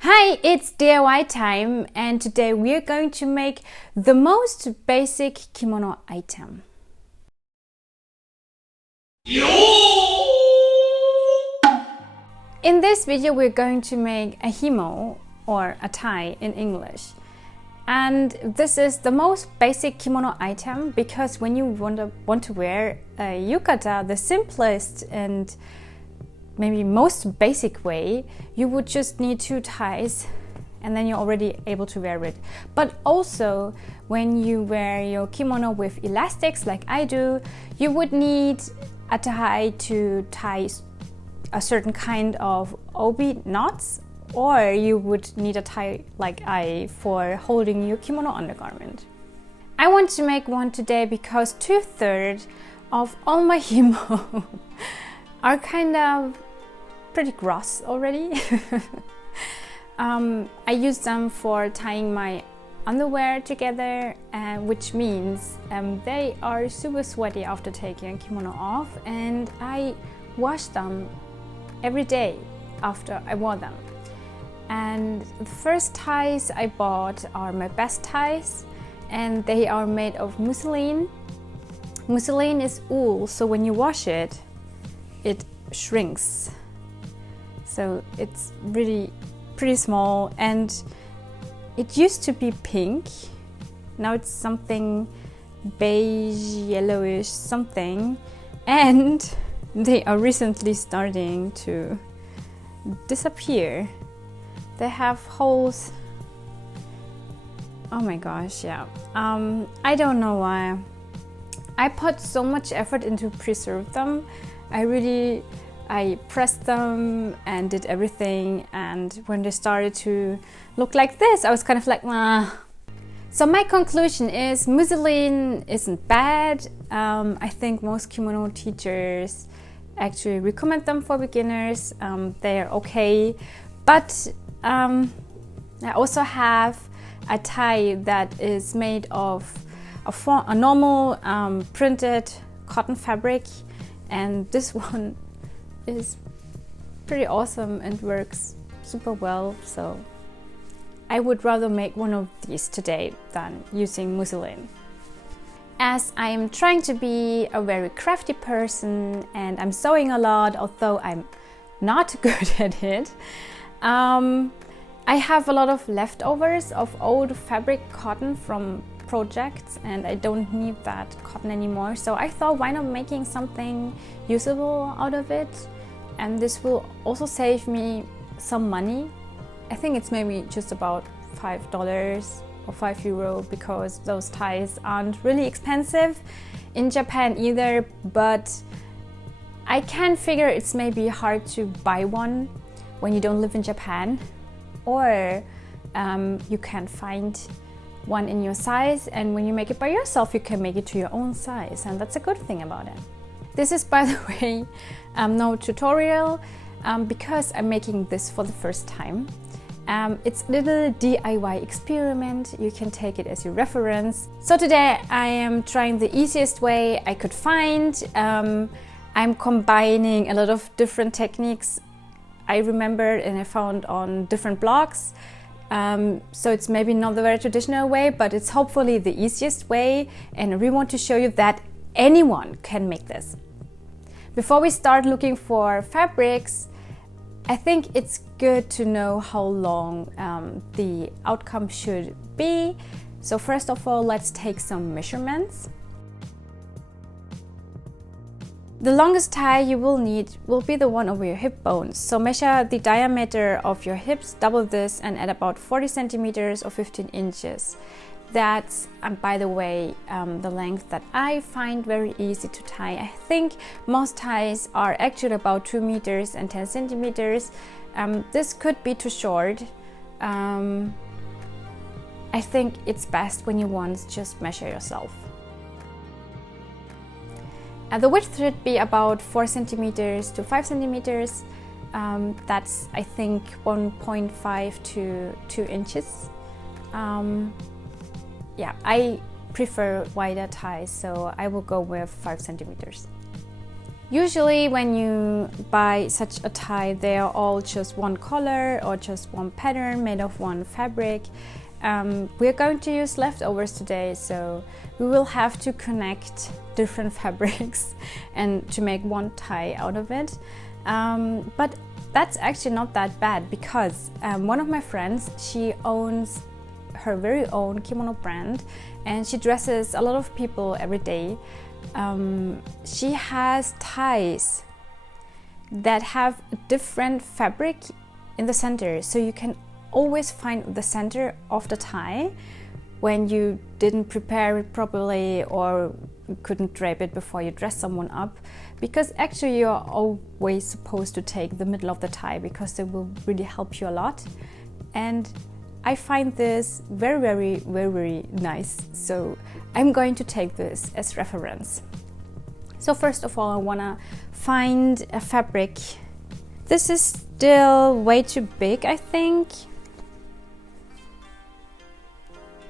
Hi, it's DIY time, and today we are going to make the most basic kimono item. In this video we're going to make a himo, or a tie in English. And this is the most basic kimono item because when you want to wear a yukata, the simplest and maybe most basic way, you would just need two ties and then you're already able to wear it. But also when you wear your kimono with elastics like I do, you would need a tie to tie a certain kind of obi knots, or you would need a tie like I for holding your kimono undergarment. I want to make one today because 2/3 of all my himo are kind of pretty gross already. I use them for tying my underwear together, which means they are super sweaty after taking a kimono off, and I wash them every day after I wore them. And the first ties I bought are my best ties, and they are made of mousseline. Mousseline is wool, so when you wash it, it shrinks. So it's really pretty small, and it used to be pink. Now it's something beige, yellowish something, and they are recently starting to disappear. They have holes. Oh my gosh, yeah. I don't know why. I put so much effort into preserve them. I pressed them and did everything, and when they started to look like this, I was kind of like, nah. So my conclusion is mousseline isn't bad. I think most kimono teachers actually recommend them for beginners. They're okay, but I also have a tie that is made of a normal printed cotton fabric, and this one is pretty awesome and works super well, so I would rather make one of these today than using mousseline. As I am trying to be a very crafty person and I'm sewing a lot, although I'm not good at it, I have a lot of leftovers of old fabric cotton from projects, and I don't need that cotton anymore, so I thought, why not making something usable out of it? And this will also save me some money. I think it's maybe just about $5 or €5 because those ties aren't really expensive in Japan either, but I can figure it's maybe hard to buy one when you don't live in Japan, or you can't find one in your size, and when you make it by yourself you can make it to your own size, and that's a good thing about it. This is, by the way, no tutorial because I'm making this for the first time. It's a little DIY experiment. You can take it as your reference. So today I am trying the easiest way I could find. I'm combining a lot of different techniques I remembered and I found on different blogs. So it's maybe not the very traditional way, but it's hopefully the easiest way, and I really want to show you that anyone can make this. Before we start looking for fabrics, I think it's good to know how long the outcome should be. So first of all, let's take some measurements. The longest tie you will need will be the one over your hip bones. So measure the diameter of your hips, double this, and add about 40 centimeters or 15 inches. That's, by the way, the length that I find very easy to tie. I think most ties are actually about 2 meters and 10 centimeters. This could be too short. I think it's best when you once just measure yourself. The width should be about 4 centimeters to 5 centimeters. That's, I think, 1.5 to 2 inches. Yeah, I prefer wider ties, so I will go with 5 centimeters. Usually when you buy such a tie, they are all just one color or just one pattern made of one fabric. We're going to use leftovers today, so we will have to connect different fabrics and to make one tie out of it. But that's actually not that bad, because one of my friends, she owns her very own kimono brand and she dresses a lot of people every day. She has ties that have a different fabric in the center, so you can always find the center of the tie when you didn't prepare it properly or couldn't drape it before you dress someone up, because actually you're always supposed to take the middle of the tie, because it will really help you a lot. And I find this very, very, very, very nice, so I'm going to take this as reference. So first of all, I want to find a fabric. This is still way too big, I think.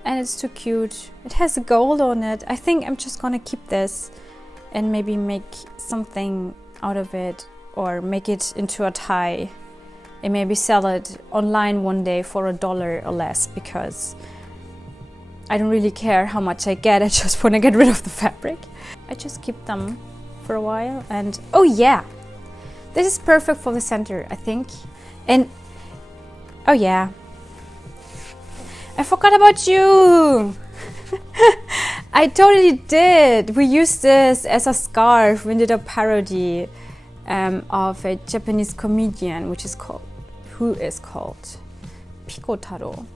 And it's too cute. It has gold on it. I think I'm just gonna keep this and maybe make something out of it, or make it into a tie and maybe sell it online one day for $1 or less, because I don't really care how much I get. I just want to get rid of the fabric. I just keep them for a while. And oh yeah, this is perfect for the center, I think. And oh yeah, I forgot about you. I totally did. We used this as a scarf. We did a parody of a Japanese comedian who is called Pikotaro.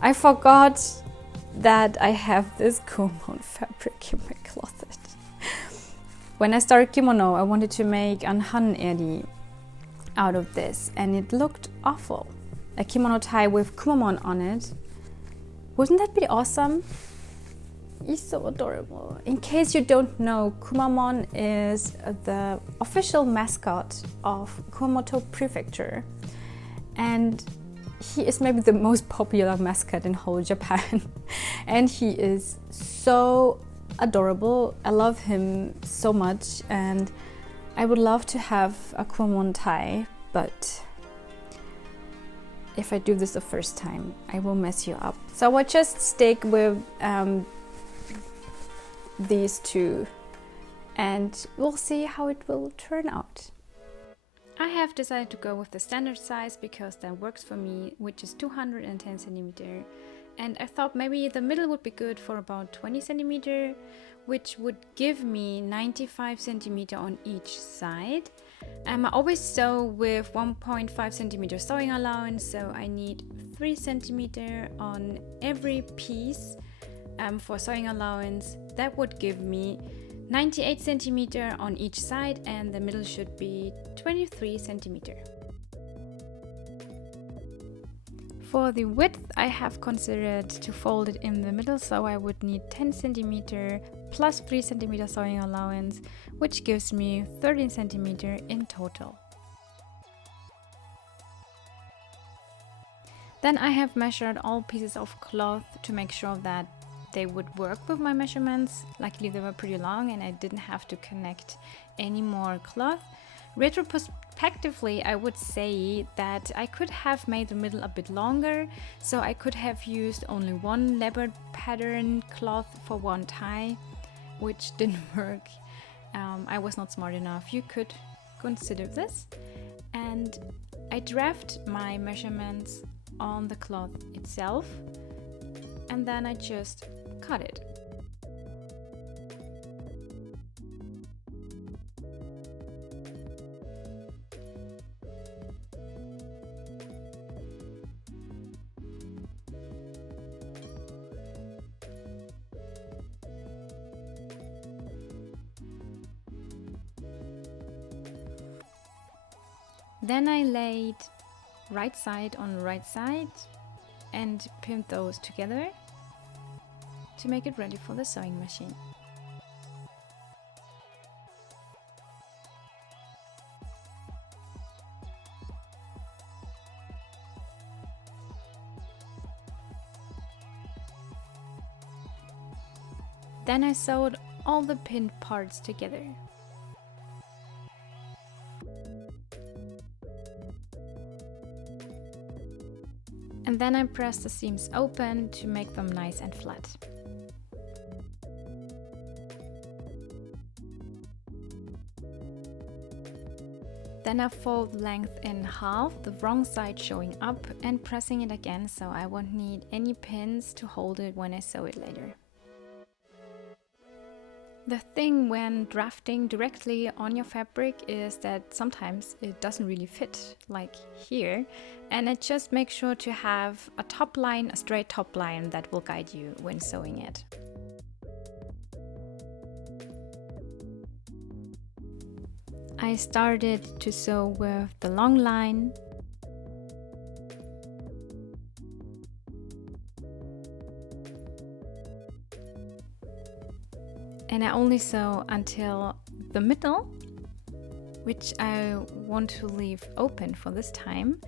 I forgot that I have this Kumon fabric in my closet. When I started kimono, I wanted to make an han-eri out of this, and it looked awful. A kimono tie with Kumamon on it. Wouldn't that be awesome? He's so adorable. In case you don't know, Kumamon is the official mascot of Kumamoto Prefecture, and he is maybe the most popular mascot in whole Japan. And he is so adorable. I love him so much, and I would love to have a Kumamon tie, but if I do this the first time, I will mess you up. So I will just stick with these two, and we'll see how it will turn out. I have decided to go with the standard size because that works for me, which is 210 centimeter. And I thought maybe the middle would be good for about 20 centimeter, which would give me 95 centimeter on each side. I always sew with 1.5 centimeter sewing allowance, so I need 3 centimeter on every piece for sewing allowance. That would give me 98 centimeter on each side, and the middle should be 23 centimeter. For the width, I have considered to fold it in the middle, so I would need 10 centimeter plus 3 centimeter sewing allowance, which gives me 13 centimeter in total. Then I have measured all pieces of cloth to make sure that they would work with my measurements. Luckily they were pretty long and I didn't have to connect any more cloth. Retrospectively, I would say that I could have made the middle a bit longer, so I could have used only one leopard pattern cloth for one tie, which didn't work. I was not smart enough. You could consider this. And I draft my measurements on the cloth itself, and then I just cut it. Then I laid right side on right side and pinned those together to make it ready for the sewing machine. Then I sewed all the pinned parts together. And then I pressed the seams open to make them nice and flat. Then I fold the length in half, the wrong side showing up, and pressing it again so I won't need any pins to hold it when I sew it later. The thing when drafting directly on your fabric is that sometimes it doesn't really fit, like here, and it just makes sure to have a top line, a straight top line that will guide you when sewing it. I started to sew with the long line. And I only sew until the middle, which I want to leave open for this time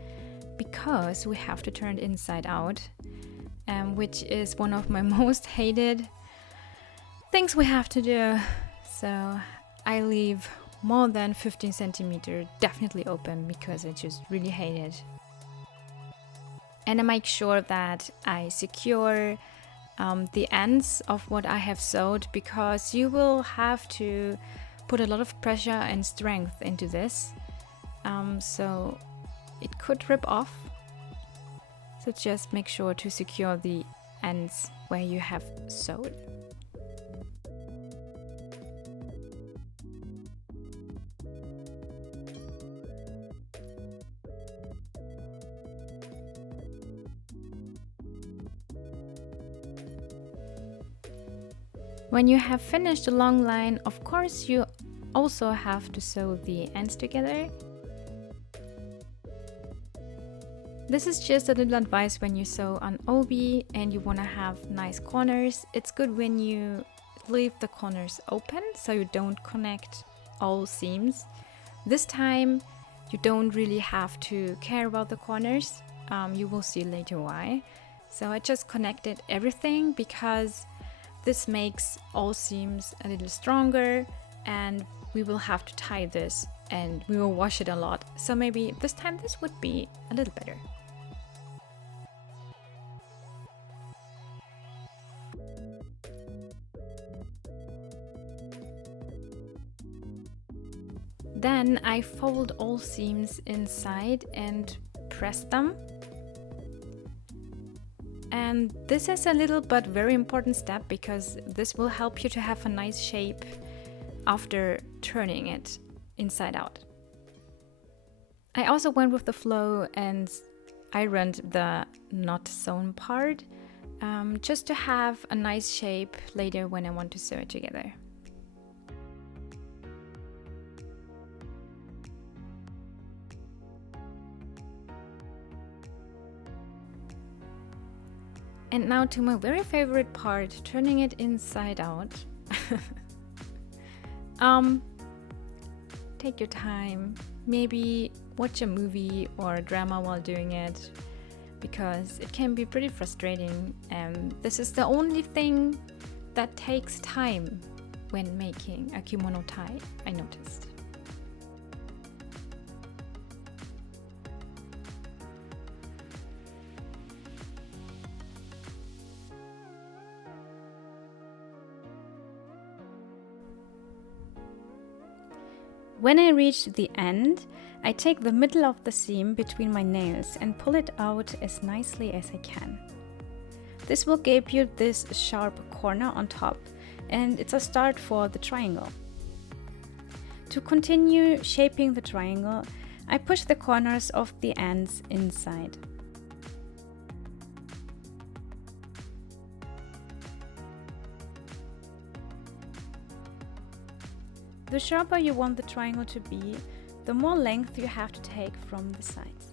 because we have to turn it inside out, which is one of my most hated things we have to do. So I leave more than 15 centimeters definitely open because I just really hate it. And I make sure that I secure the ends of what I have sewed, because you will have to put a lot of pressure and strength into this, so it could rip off. So just make sure to secure the ends where you have sewed. When you have finished the long line, of course you also have to sew the ends together. This is just a little advice when you sew on obi and you want to have nice corners. It's good when you leave the corners open so you don't connect all seams. This time you don't really have to care about the corners. You will see later why. So I just connected everything because this makes all seams a little stronger, and we will have to tie this and we will wash it a lot. So maybe this time this would be a little better. Then I fold all seams inside and press them. And this is a little but very important step because this will help you to have a nice shape after turning it inside out. I also went with the flow and ironed the not sewn part, just to have a nice shape later when I want to sew it together. And now to my very favorite part, turning it inside out. Take your time, maybe watch a movie or a drama while doing it, because it can be pretty frustrating, and this is the only thing that takes time when making a kimono tie, I noticed. When I reach the end, I take the middle of the seam between my nails and pull it out as nicely as I can. This will give you this sharp corner on top, and it's a start for the triangle. To continue shaping the triangle, I push the corners of the ends inside. The sharper you want the triangle to be, the more length you have to take from the sides.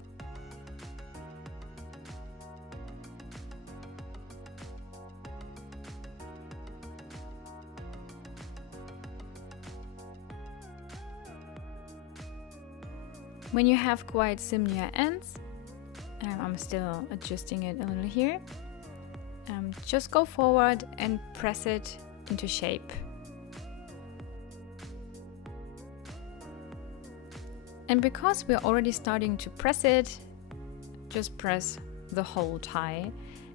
When you have quite similar ends, I'm still adjusting it a little here, just go forward and press it into shape. And because we're already starting to press it, just press the whole tie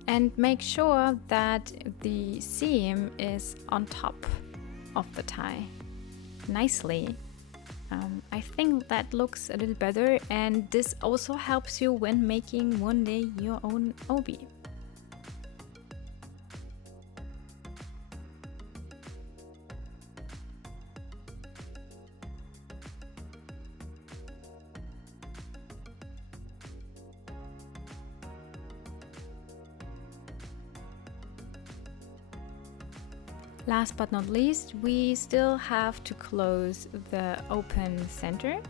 and make sure that the seam is on top of the tie nicely. I think that looks a little better, and this also helps you when making one day your own obi. Last but not least, we still have to close the open center.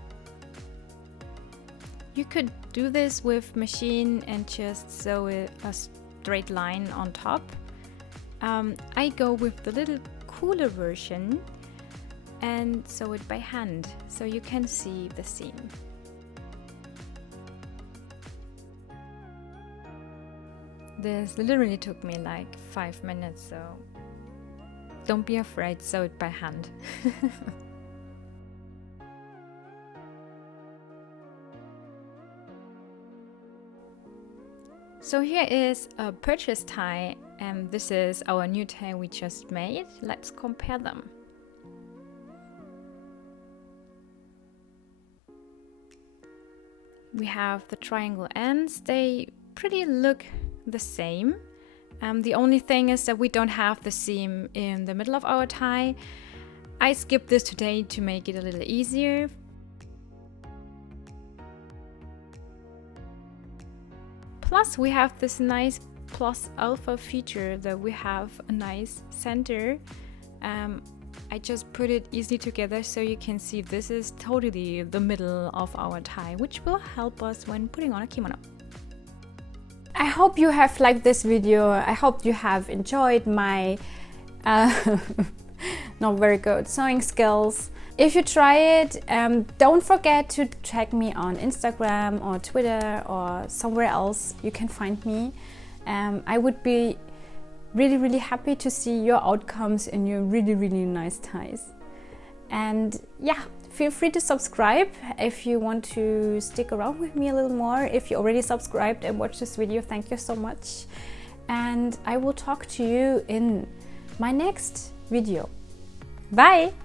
You could do this with machine and just sew a straight line on top. I go with the little cooler version and sew it by hand so you can see the seam. This literally took me like 5 minutes, so don't be afraid, sew it by hand. So here is a purchase tie, and this is our new tie we just made. Let's compare them. We have the triangle ends. They pretty look the same. The only thing is that we don't have the seam in the middle of our tie. I skipped this today to make it a little easier. Plus we have this nice plus alpha feature that we have a nice center. I just put it easily together so you can see this is totally the middle of our tie, which will help us when putting on a kimono. I hope you have liked this video. I hope you have enjoyed my not very good sewing skills. If you try it, don't forget to tag me on Instagram or Twitter or somewhere else you can find me. I would be really happy to see your outcomes in your really nice ties. And yeah, feel free to subscribe if you want to stick around with me a little more. If you already subscribed and watched this video, thank you so much. And I will talk to you in my next video. Bye!